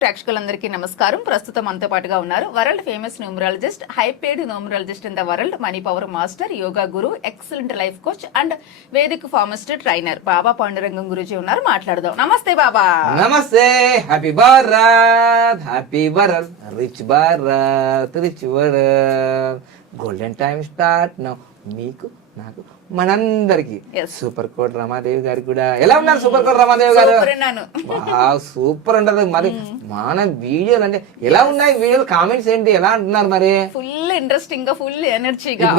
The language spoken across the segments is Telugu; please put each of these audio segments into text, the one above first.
ప్రేక్షకులందరికీ నమస్కారం. ప్రస్తుతం మనతో పాటుగా ఉన్నారు world famous numerologist hyped numerologist in the world money power master yoga guru excellent life coach and Vedic ఫార్మస్ట్ trainer Baba Pandurangam గురించి ఉన్నారు. మాట్లాడదాం. నమస్తే బాబా. నమస్తే. Happy Bharat happy Bharat rich Bharat rich world golden time start now మీకు నాకు మనందరికి. సూపర్ కోట్ రమాదేవి గారికి కూడా. ఎలా ఉన్నారు సూపర్ కోట్ రమాదేవి గారు? సూపర్ ఉంటది. మరి మన వీడియోలు అంటే ఎలా ఉన్నాయి వీడియోలు? కామెంట్స్ ఏంటి? ఎలా అంటున్నారు మరి? ఫుల్ ఇంట్రెస్టింగ్గా ఫుల్ ఎనర్జీగా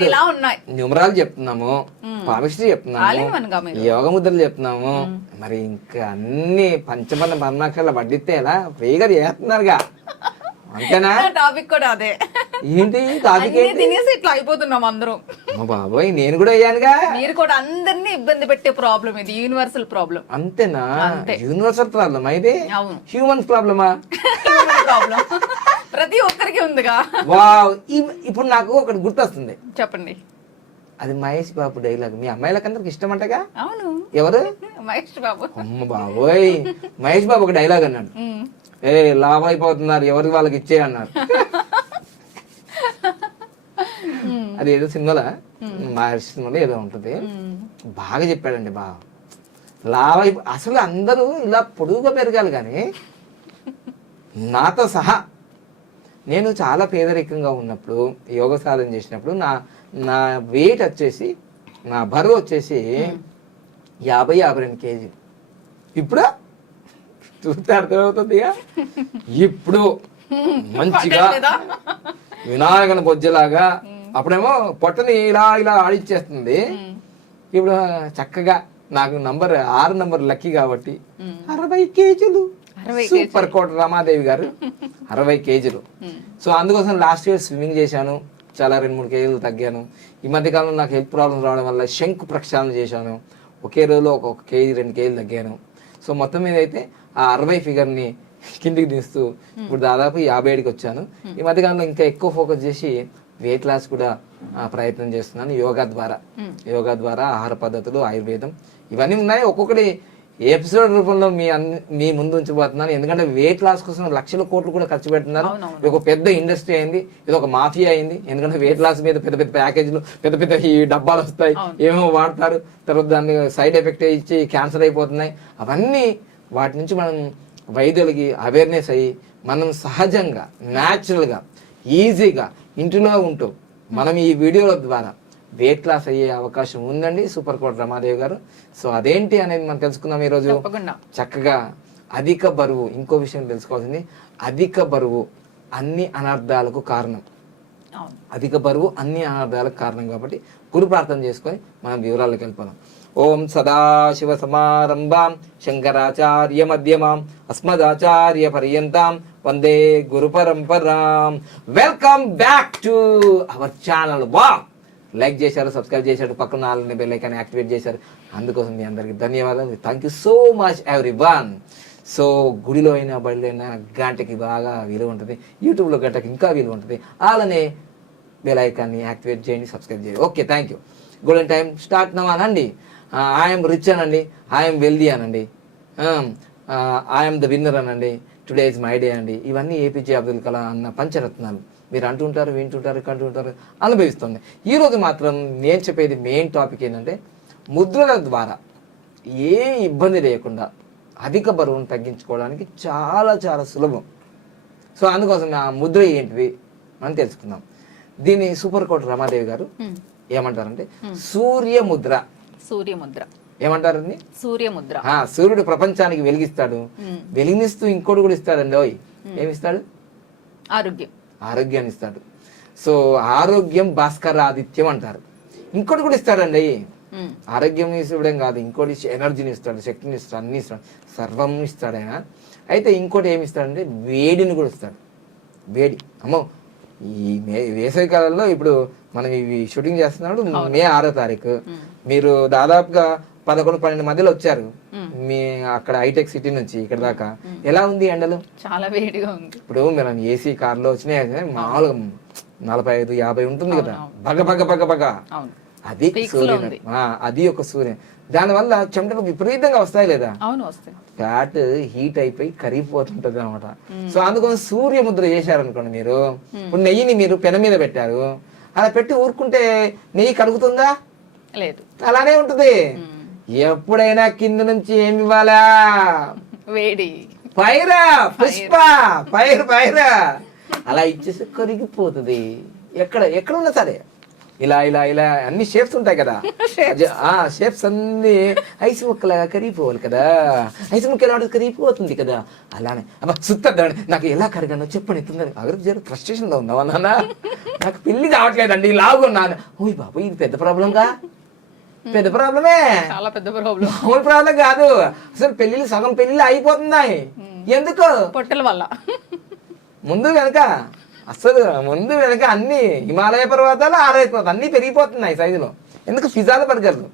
ఇలా ఉన్నాయి. న్యూమరాలు చెప్తున్నాము పామిస్ట్రీ గా చెప్తున్నాము. యోగ ముద్రలు చెప్తున్నాము. మరి ఇంకా అన్ని పంచపన్న పర్ణాక్షరాలు పట్టిస్తే ఎలా? ఫ్రీగా చేస్తున్నారుగా. అంతేనా? టాపిక్ కూడా అదే. ఏంటి? తినేసి ఇట్లా అయిపోతున్నాం అందరం. మా బాబోయ్ నేను కూడా అయ్యానుగా మీరు కూడా అందరినీ ఇబ్బంది పెట్టే ప్రాబ్లం ఇది యూనివర్సల్ ప్రాబ్లం అంతేనా? అంతే. యూనివర్సల్ ప్రాబ్లమ్ ఇది? అవును. హ్యూమన్స్ ప్రాబ్లమా ప్రాబ్లం ప్రతి ఒక్కరికి ఉందిగా. వావ్. ఇప్- ఇప్పుడు నాకు ఒకటి గుర్తొస్తుంది. చెప్పండి. అది మహేష్ బాబు డైలాగ్ మీ అమ్మాయిలకందరికి ఇష్టం అంటగా? అవును. ఎవరు? మహేష్ బాబు. అమ్మ బాబోయ్. మహేష్ బాబు ఒక డైలాగ్ అన్నాడు. ఏ లాభ అయిపోతున్నారు. ఎవరికి వాళ్ళకి ఇచ్చే అన్నారు. అది ఏదో సినిమాలో మహర్షి సినిమాలో ఏదో ఉంటుంది. బాగా చెప్పాడండి బాగా అయిపో అసలు అందరూ ఇలా పొడుగుగా పెరగాలి కానీ నాతో సహా నేను చాలా పేదరికంగా ఉన్నప్పుడు యోగ సాధన చేసినప్పుడు నా నా వెయిట్ వచ్చేసి నా బరువు వచ్చేసి యాభై యాభై రెండు కేజీ. ఇప్పుడు? చూస్తే అర్థమవుతుంది ఇప్పుడు మంచిగా? వినాయకుని బొజ్జలాగా అప్పుడేమో పొట్టని ఇలా ఇలా ఆడిచ్చేస్తుంది. ఇప్పుడు చక్కగా నాకు నంబర్ ఆరు నంబర్ లక్కీ కాబట్టి. అరవై కేజీలు. సూపర్ కోట రమాదేవి గారు అరవై కేజీలు. సో అందుకోసం లాస్ట్ ఇయర్ స్విమ్మింగ్ చేశాను. చాలా రెండు మూడు కేజీలు తగ్గాను. ఈ మధ్య కాలంలో నాకు హెల్త్ ప్రాబ్లమ్స్ రావడం వల్ల శంకు ప్రక్షాళన చేశాను. ఒకే రోజులో ఒక్కొక్క కేజీ రెండు కేజీలు తగ్గాను. సో మొత్తం మీద అయితే ఆ అరవై ఫిగర్ని కిందికి దిస్తూ ఇప్పుడు దాదాపు యాభై ఏడుకి వచ్చాను. ఈ మధ్య కాలంలో ఇంకా ఎక్కువ ఫోకస్ చేసి వెయిట్ లాస్ కూడా ప్రయత్నం చేస్తున్నాను. యోగా ద్వారా. యోగా ద్వారా ఆహార పద్ధతులు ఆయుర్వేదం ఇవన్నీ ఉన్నాయి. ఒక్కొక్కటి ఎపిసోడ్ రూపంలో మీ అన్ని మీ ముందు ఉంచబోతున్నాను. ఎందుకంటే వెయిట్ లాస్ కోసం లక్షల కోట్లు కూడా ఖర్చు పెడుతున్నారు. ఇది ఒక పెద్ద ఇండస్ట్రీ అయింది. ఇది ఒక మాఫియా అయింది. ఎందుకంటే వెయిట్ లాస్ మీద పెద్ద పెద్ద ప్యాకేజీలు పెద్ద పెద్ద ఈ డబ్బాలు వస్తాయి. ఏమేమో వాడతారు. తర్వాత దాన్ని సైడ్ ఎఫెక్ట్ ఇచ్చి క్యాన్సర్ అయిపోతున్నాయి. అవన్నీ వాటి నుంచి మనం వైద్యులకి అవేర్నెస్ అయ్యి మనం సహజంగా న్యాచురల్గా ఈజీగా ఇంటిలో ఉంటూ మనం ఈ వీడియోల ద్వారా వెయిట్ లాస్ అయ్యే అవకాశం ఉందండి సూపర్ కోట్ రమాదేవి గారు. సో అదేంటి అనేది మనం తెలుసుకుందాం ఈరోజు. చక్కగా అధిక బరువు ఇంకో విషయం తెలుసుకోవాల్సింది అధిక బరువు అన్ని అనర్థాలకు కారణం. అధిక బరువు అన్ని అనర్థాలకు కారణం కాబట్టి గురు ప్రార్థన చేసుకొని మనం వివరాలకు వెళ్ళిపోదాం. ఓం సదాశివ సమారంభాం శంకరాచార్య మధ్యమాం అస్మదాచార్య పర్యంతాం వందే గురు పరంపరాం. Welcome back to our channel వా! లైక్ చేశారు సబ్స్క్రైబ్ చేశారు పక్కన నాలుగు బెల్ ఐకాన్ యాక్టివేట్ చేశారు. అందుకోసం మీ అందరికీ ధన్యవాదాలు. Thank you so much everyone so గుడిలో అయినా బడిలో అయినా గంటకి బాగా విలువ ఉంటుంది. యూట్యూబ్లో గంటకి ఇంకా విలువ ఉంటుంది. అలానే బెల్ ఐకాన్ని యాక్టివేట్ చేయండి సబ్స్క్రైబ్ చేయండి. Okay thank you golden time start నవానండి I'm rich అనండి. ఐఎమ్ వెల్దీ అనండి. ఐఎమ్ ద విన్నర్ అనండి. Um, today is my day అండి. ఇవన్నీ ఏపీజే అబ్దుల్ కలాం అన్న పంచరత్నాలు. మీరు అంటుంటారు వింటుంటారు కంటుంటారు అనుభవిస్తుంది. ఈరోజు మాత్రం నేను చెప్పేది మెయిన్ టాపిక్ ఏంటంటే ముద్రల ద్వారా ఏ ఇబ్బంది లేకుండా అధిక బరువును తగ్గించుకోవడానికి చాలా చాలా సులభం. సో అందుకోసం ఆ ముద్ర ఏంటిది మనం తెలుసుకుందాం. దీన్ని సూపర్ కోట్ రమాదేవి గారు. ఏమంటారంటే సూర్య ముద్ర సూర్యముద్ర. ఏమంటారండి సూర్యముద్ర. ఆ సూర్యుడు ప్రపంచానికి వెలిగిస్తాడు. వెలిగిస్తూ ఇంకోటి కూడా ఇస్తాడండి ఓయ్. ఏమిస్తాడు? ఆరోగ్యం. ఆరోగ్యాన్ని ఇస్తాడు. సో ఆరోగ్యం భాస్కర ఆదిత్యం అంటారు. ఇంకోటి కూడా ఇస్తాడండి. ఆరోగ్యం ఇవ్వడం కాదు ఇంకోటి ఎనర్జీని ఇస్తాడు శక్తిని ఇస్తాడు అన్ని ఇస్తాడు సర్వం ఇస్తాడు ఆయన. అయితే ఇంకోటి ఏమి ఇస్తాడంటే వేడిని కూడా ఇస్తాడు. వేడి అమ్మో ఈ మే వేసవి కాలంలో ఇప్పుడు మనం ఇవి షూటింగ్ చేస్తున్నాడు మే ఆరో తారీఖు. మీరు దాదాపుగా పదకొండు పన్నెండు మధ్యలో వచ్చారు. మీ. అక్కడ హైటెక్ సిటీ నుంచి ఇక్కడ దాకా. ఎలా ఉంది ఎండలు? చాలా వేడిగా ఉంది. ఇప్పుడు మనం ఏసీ కార్లో వచ్చినాయి మామూలుగా నలభై ఐదు యాభై ఉంటుంది కదా. బగ బగ బగ బగ అది సూర్యుడు అది ఒక సూర్యుడు దానివల్ల చెమటలు విపరీతంగా వస్తాయి లేదా? అవును వస్తాయి. ఫ్యాట్ హీట్ అయిపోయి కరిగిపోతుంటది అనమాట సో అందుకోసం సూర్య ముద్ర చేశారనుకోండి మీరు. ఇప్పుడు నెయ్యిని మీరు పెన మీద పెట్టారు. అలా పెట్టి ఊరుకుంటే నెయ్యి కరుగుతుందా? లేదు. అలానే ఉంటుంది. ఎప్పుడైనా కింద నుంచి ఏమి ఇవ్వాలా? వేడి. పైరా పుష్ప పైరు. పైరా అలా ఇచ్చేసి కరిగిపోతుంది. ఎక్కడ ఎక్కడ ఉన్నా సరే. ఇలా ఇలా ఇలా అన్ని షేప్స్ ఉంటాయి కదా. ఆ షేప్స్ అన్ని ఐస్ ముక్కలాగా కరిగిపోవాలి కదా. ఐస్ ముక్క ఎలా కరిగిపోతుంది కదా. అలానే. అబ్బా సుత్తద్దండి నాకు ఎలా కరిగానో చెప్పండి తొందరగా. అగరు జర ఫ్రస్ట్రేషన్లో ఉన్నావా నాన్న? నాకు పెళ్ళి కావట్లేదండి లాగున్నాను ఓయ్ బాబు ఇది పెద్ద ప్రాబ్లంగా పెద్ద ప్రాబ్లమే చాలా పెద్ద ప్రాబ్లం మామూలు ప్రాబ్లం కాదు. అసలు పెళ్ళిళ్ళు సగం పెళ్ళిళ్ళు అయిపోతున్నాయి. ఎందుకు? పొట్టల వల్ల. ముందు వెనక అసలు ముందు వెనక అన్ని హిమాలయ పర్వతాలు ఆరాయ అన్నీ పెరిగిపోతున్నాయి సైజులో ఎందుకు? ఫిజాల బర్గర్లు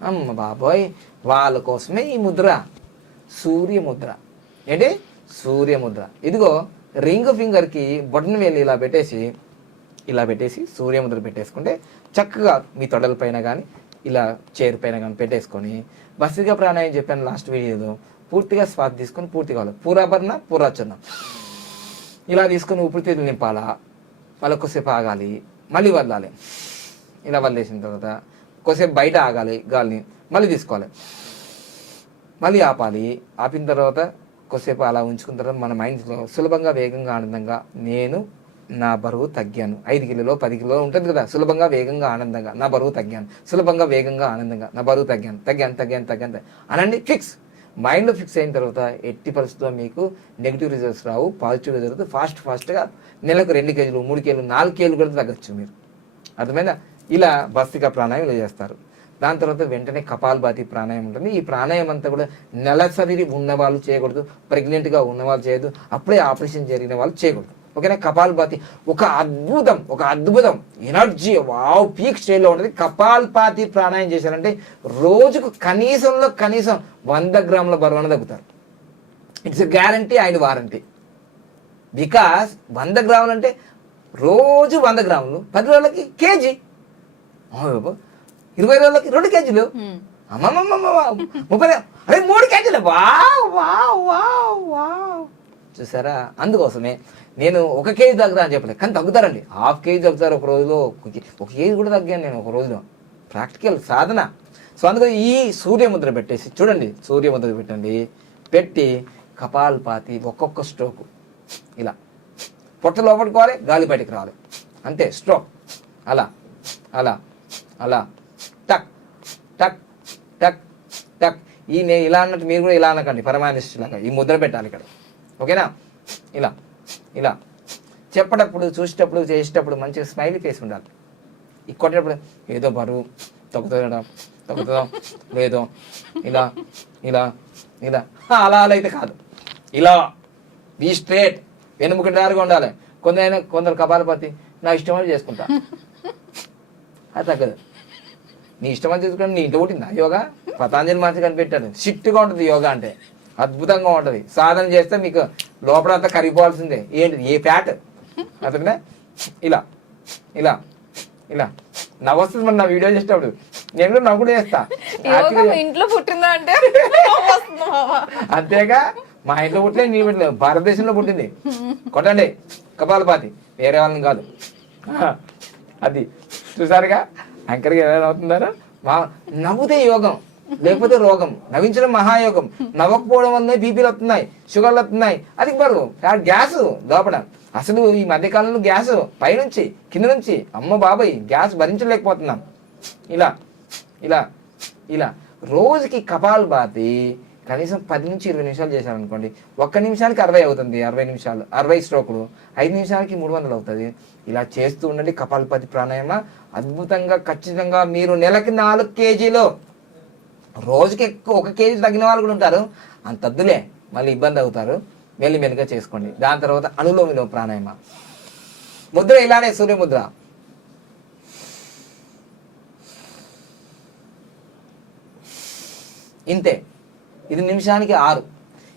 అమ్మ బాబోయ్ వాళ్ళ కోసమే ఈ ముద్ర. సూర్య ముద్ర ఏంటి? సూర్య ముద్ర ఇదిగో రింగ్ ఫింగర్కి బొటన్ వేలు ఇలా పెట్టేసి ఇలా పెట్టేసి సూర్యముద్ర పెట్టేసుకుంటే చక్కగా మీ తొడల పైన కానీ ఇలా చైర్ పైన కానీ పెట్టేసుకొని బస్తిగా ప్రాణాయం చెప్పాను లాస్ట్ వీడియోలో పూర్తిగా శ్వాస తీసుకొని పూర్తిగా కావాలి. పూరాభరణ పూరాచరణ. ఇలా తీసుకొని ఊపిరితిత్తులు నింపాలా? మళ్ళీ కొద్దిసేపు ఆగాలి. మళ్ళీ వదలాలి. ఇలా వదిలేసిన తర్వాత కొద్దిసేపు బయట ఆగాలి గాలిని. మళ్ళీ తీసుకోవాలి. మళ్ళీ ఆపాలి. ఆపిన తర్వాత కొద్దిసేపు అలా ఉంచుకున్న తర్వాత మన మైండ్లో సులభంగా వేగంగా ఆనందంగా నేను నా బరువు తగ్గాను. ఐదు కిలోలో పది కిలో ఉంటుంది కదా? సులభంగా వేగంగా ఆనందంగా నా బరువు తగ్గాను. సులభంగా వేగంగా ఆనందంగా నా బరువు తగ్గాను. తగ్గాను తగ్గాను తగ్గాను తగ్గాను. అనండి ఫిక్స్ మైండ్లో ఫిక్స్ అయిన తర్వాత ఎట్టి పరిస్థితుల్లో మీకు నెగిటివ్ రిజల్ట్స్ రావు పాజిటివ్ రిజల్ట్స్ ఫాస్ట్ ఫాస్ట్గా నెలకు రెండు కేజీలు మూడు కేజీలు నాలుగు కేజీలు కూడా తగ్గచ్చు మీరు. అర్థమైందా? ఇలా భస్తిక ప్రాణాయం చేస్తారు దాని తర్వాత వెంటనే కపాల్భాతి ప్రాణాయం ఉంటుంది. ఈ ప్రాణాయం అంతా కూడా నెలసరి ఉన్న వాళ్ళు చేయకూడదు. ప్రెగ్నెంట్గా ఉన్న వాళ్ళు చేయదు అప్పుడే ఆపరేషన్ జరిగిన వాళ్ళు చేయకూడదు. ఓకేనా? కపాల్భాతి ఒక అద్భుతం ఒక అద్భుతం. ఎనర్జీ వావ్ పీక్ స్టేజ్లో ఉంటుంది కపాల్పాతి ప్రాణాయం చేశారంటే రోజుకు కనీసంలో కనీసం వంద గ్రాముల బరువున తగ్గుతారు. It's guarantee and warranty because వంద గ్రాములు అంటే రోజు వంద గ్రాములు పది రోజులకి కేజీ. ఇరవై రోజులకి రెండు కేజీలు? ముప్పై అరే మూడు కేజీలు. Wow wow wow wow. చూసారా? అందుకోసమే నేను ఒక కేజీ తగ్గుతా అని చెప్పలేదు. కానీ తగ్గుతారండి. హాఫ్ కేజీ తగ్గుతారు ఒక రోజులో. ఒక ఒక కేజీ కూడా తగ్గాను నేను ఒక రోజులో. ప్రాక్టికల్ సాధన. సో అందుకని ఈ సూర్యముద్ర పెట్టేసి చూడండి సూర్యముద్ర పెట్టండి. పెట్టి కపాల్పాతి ఒక్కొక్క స్ట్రోక్. ఇలా. పొట్ట లోపడుకోవాలి గాలి బయటకు రావాలి. అంతే స్ట్రోక్. అలా. అలా. అలా. టక్. టక్. టక్. టక్. ఈ నేను ఇలా అన్నట్టు మీరు కూడా ఇలా అనకండి. పరమానిష్ఠులాగా ఈ ముద్ర పెట్టాలి ఇక్కడ. ఓకేనా? ఇలా. ఇలా చెప్పేటప్పుడు చూసేటప్పుడు చేసేటప్పుడు మంచిగా స్మైలీ ఫేస్ ఉండాలి. ఈ ఏదో బరువు తగ్గుతుందా తగ్గుతుందా లేదో ఇలా ఇలా ఇలా. అలా అలా అయితే కాదు. ఇలా బీ స్ట్రేట్ వెనుముకుంటారుగా ఉండాలి. కొందరైనా కొందరు కపాలపతి నా ఇష్టం చేసుకుంటా. అది తగ్గదు. నీ ఇష్టం అని చేసుకుంటే నీ ఇంట్లో పుట్టిందా? యోగా? పతాంజలి మహర్షి కనిపెట్టాడు. సిట్టుగా ఉంటుంది యోగా అంటే. అద్భుతంగా ఉంటుంది. సాధన చేస్తే మీకు లోపల అంతా కరిగిపోవాల్సిందే. ఏంటి ఏ ఫ్యాట్? అతనే ఇలా. ఇలా. ఇలా. నవ్వొస్తుంది మరి నా వీడియో చేసేటప్పుడు. నేను కూడా నవ్వు కూడా చేస్తా ఇంట్లో పుట్టిందా అంటే. అంతేగా మా ఇంట్లో పుట్టిన నీ పుట్టలేదు భారతదేశంలో పుట్టింది. కొట్టండి కపాలపాతి వేరే వాళ్ళని కాదు. అది. చూసారుగా? యాంకర్గా ఎలా నవ్వుతున్నారో? మా నవ్వుతే యోగం. లేకపోతే రోగం. నవ్వించడం మహాయోగం. నవ్వకపోవడం వల్లనే బీపీలు వస్తున్నాయి షుగర్లు వస్తున్నాయి అది బరువు గ్యాస్ లోపల. అసలు ఈ మధ్యకాలంలో గ్యాస్ పైనుంచి కింద నుంచి అమ్మ బాబాయ్ గ్యాస్ భరించలేకపోతున్నాం. ఇలా ఇలా ఇలా. రోజుకి కపాల్ బాతి కనీసం పది నుంచి ఇరవై నిమిషాలు చేశారనుకోండి. ఒక్క నిమిషానికి అరవై అవుతుంది అరవై నిమిషాలు. అరవై స్ట్రోకులు. ఐదు నిమిషాలకి మూడు వందలు అవుతుంది. ఇలా చేస్తూ ఉండండి కపాలపతి ప్రాణాయామ. అద్భుతంగా ఖచ్చితంగా మీరు నెలకి నాలుగు కేజీలు రోజుకి ఎక్కువ ఒక కేజీ తగ్గిన వాళ్ళు కూడా ఉంటారు. అంత అద్దులే మళ్ళీ ఇబ్బంది అవుతారు. వెళ్ళి మెలుగా చేసుకోండి. దాని తర్వాత అనులోమిలో ప్రాణాయామ. ముద్ర ఇలానే సూర్యముద్ర. ఇంతే. ఇది నిమిషానికి ఆరు.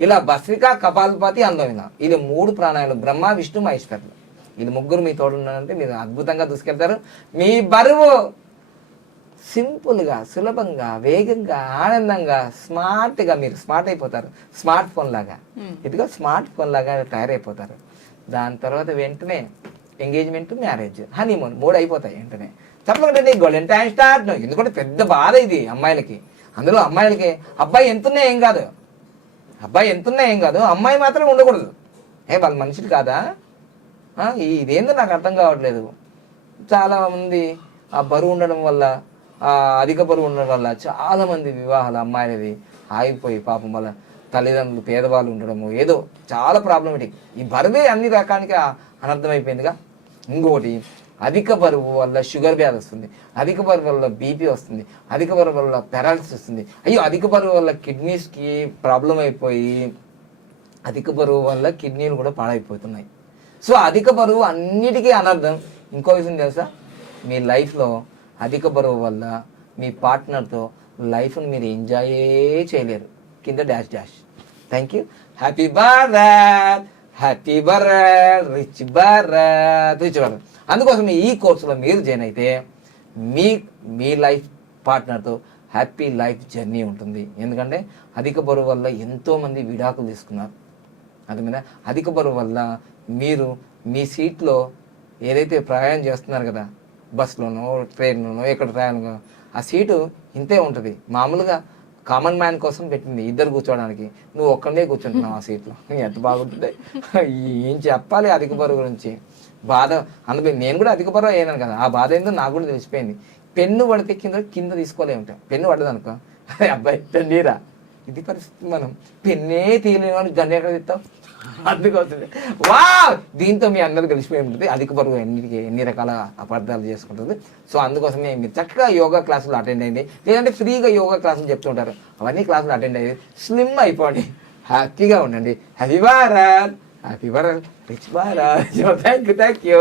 ఇలా భస్విక కపాలపాతి అందమైన. ఇది మూడు ప్రాణాయాలు. బ్రహ్మ విష్ణు మహేశ్వరులు. ఇది ముగ్గురు మీ తోడు ఉన్నారంటే మీరు అద్భుతంగా దూసుకెళ్తారు. మీ బరువు సింపుల్గా సులభంగా వేగంగా ఆనందంగా స్మార్ట్గా మీరు స్మార్ట్ అయిపోతారు. స్మార్ట్ ఫోన్ లాగా. ఇదిగో స్మార్ట్ ఫోన్ లాగా తయారైపోతారు. దాని తర్వాత వెంటనే ఎంగేజ్మెంట్ మ్యారేజ్ హనీమూన్ మూడు అయిపోతాయి వెంటనే. చెప్పకండి గోల్డెన్ టైం స్టార్ట్ ఎందుకంటే పెద్ద బాధ ఇది అమ్మాయిలకి. అందులో అమ్మాయిలకి అబ్బాయి ఎంతున్నా ఏం కాదు. అబ్బాయి ఎంతున్నా ఏం కాదు. అమ్మాయి మాత్రం ఉండకూడదు. ఏ వాళ్ళ మనుషులు కాదా? ఇదేందో నాకు అర్థం కావట్లేదు. చాలా మంది ఆ బరువు ఉండడం వల్ల అధిక బరువు ఉండడం వల్ల చాలామంది వివాహాలు అమ్మాయిలది ఆగిపోయి పాపం వల్ల తల్లిదండ్రులు పేదవాళ్ళు ఉండడము ఏదో చాలా ప్రాబ్లమేటిక్. ఈ బరువే అన్ని రకానికి అనర్థమైపోయిందిగా. ఇంకొకటి అధిక బరువు వల్ల షుగర్ వ్యాధి వస్తుంది అధిక బరువు వల్ల బీపీ వస్తుంది అధిక బరువు వల్ల పెరాలసిస్ వస్తుంది. అయ్యో అధిక బరువు వల్ల కిడ్నీస్కి ప్రాబ్లం అయిపోయి అధిక బరువు వల్ల కిడ్నీలు కూడా పాడైపోతున్నాయి. సో అధిక బరువు అన్నిటికీ అనర్థం. ఇంకో విషయం తెలుసా? మీ లైఫ్లో అధిక బరువు వల్ల మీ పార్ట్నర్తో లైఫ్ని మీరు ఎంజాయ్ చేయలేరు. కింద dash dash. Thank you happy Bharat happy Bharat rich Bharat rich Bharat అందుకోసం ఈ కోర్సులో మీరు జాయిన్ అయితే మీ మీ లైఫ్ పార్ట్నర్తో హ్యాపీ లైఫ్ జర్నీ ఉంటుంది. ఎందుకంటే అధిక బరువు వల్ల ఎంతోమంది విడాకులు తీసుకున్నారు. అది మీద అధిక బరువు వల్ల మీరు మీ సీట్లో ఏదైతే ప్రయాణం చేస్తున్నారు కదా బస్సులోనో ట్రైన్లోనో ఎక్కడ ప్రయాణం ఆ సీటు ఇంతే ఉంటుంది. మామూలుగా కామన్ మ్యాన్ కోసం పెట్టింది ఇద్దరు కూర్చోవడానికి. నువ్వు ఒక్కడే కూర్చుంటున్నావు ఆ సీట్లో. ఎంత బాగుంటుంది. ఏం చెప్పాలి అధిక బరువు గురించి? బాధ. అందుకే నేను కూడా అధిక బరువు అయ్యాను కదా. ఆ బాధ ఏందో నాకు కూడా తెలిసిపోయింది. పెన్ను పడితే కింద కింద తీసుకోలేము. పెన్ను పడ్డదనుకో. అరే అబ్బాయి పెన్నీరా ఇది పరిస్థితి మనం. పెన్నే తీయలేని వాళ్ళు గంట ఎక్కడ తీస్తాం? అందుకోసం వా దీంతో మీ అందరూ కలిసిపోయి ఉంటుంది. అధిక బరువు ఎన్నిటికి ఎన్ని రకాల అపార్థాలు చేసుకుంటుంది. సో అందుకోసమే మీరు చక్కగా యోగా క్లాసులు అటెండ్ అయ్యింది లేదంటే ఫ్రీగా యోగా క్లాసులు చెప్తుంటారు అవన్నీ క్లాసులు అటెండ్ అయ్యి స్లిమ్ అయిపోండి. హ్యాపీగా ఉండండి. Happy Bharat happy Bharat rich Bharat thank you thank you